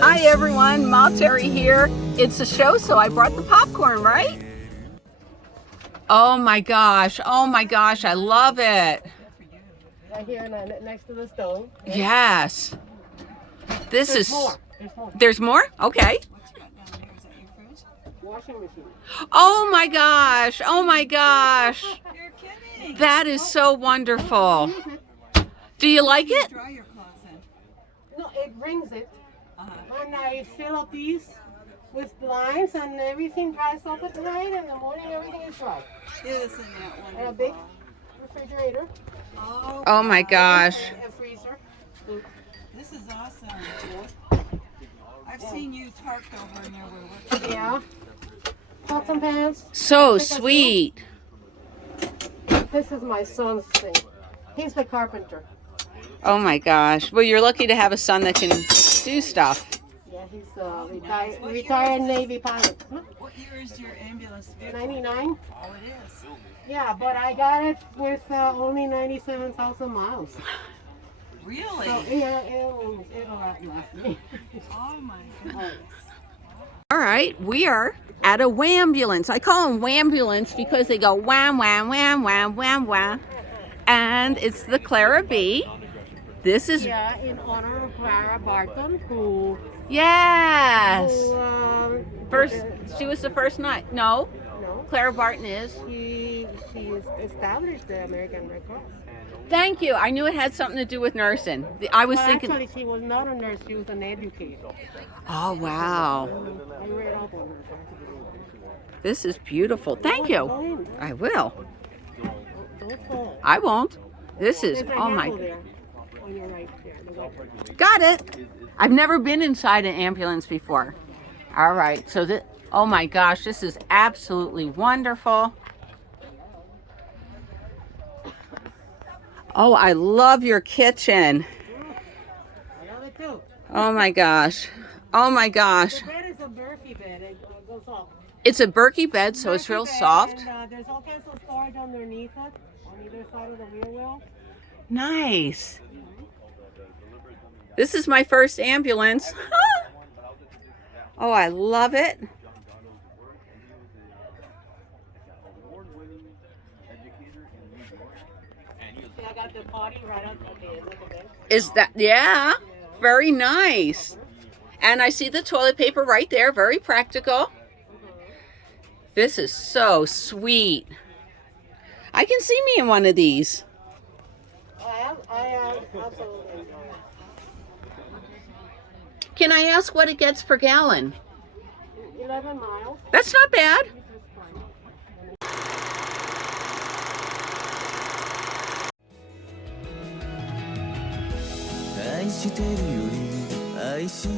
Hi everyone, Mom Terry here. It's a show, so I brought the popcorn, right? Oh my gosh, I love it. Right here next to the stove. Yes. This There's is more. There's more? Okay. Washing machine. Oh my gosh. You're kidding. That is so wonderful. Do you like it? Dry your clothes in. No, it rings it. And I fill up these with blinds and everything dries up at night, and in the morning everything is dry. Isn't that wonderful? And a big refrigerator. Oh my gosh. And a freezer. This is awesome. I've seen you tarped over in there where we're working. Yeah. Pots and pans. So sweet. This is my son's thing. He's the carpenter. Oh my gosh. Well, you're lucky to have a son that can do stuff. Yeah, he's retired Navy pilot. Huh? What year is your ambulance vehicle? 99. Oh, it is. Yeah, but I got it with only 97,000 miles. Really? So yeah, it'll outlast me. Oh my goodness. All right, we are at a wambulance. I call them wambulance because they go wham, wham, wham, wham, wham, wham. And it's the Clara B. This is... Yeah, in honor of Clara Barton, who... Yes! Who, She was the first night. No, no, Clara Barton is. she established the American Red Cross. Thank you. I knew it had something to do with nursing. I was thinking... Actually, she was not a nurse, she was an educator. Oh, wow. I read up on her. This is beautiful. Thank you. Go in. I will. Don't fall. I won't. This is... There's a Oh, my... handle there. On your right there. Got it. I've never been inside an ambulance before. All right. So that... Oh, my gosh. This is absolutely wonderful. Oh, I love your kitchen. I love it too. Oh, my gosh. Oh, my gosh. The bed is a Berky bed. It goes off. It's a Berky bed, so it's Berky real bed, soft. And, there's all kinds of storage underneath it, on either side of the rear wheel. Nice. This is my first ambulance. Oh, I love it. See, I got the potty right on top of the end of the bed. Is that... Yeah. Very nice. And I see the toilet paper right there. Very practical. This is so sweet. I can see me in one of these. I absolutely enjoy it. Can I ask what it gets per gallon? 11 miles. That's not bad. That's fine. 愛してるより愛し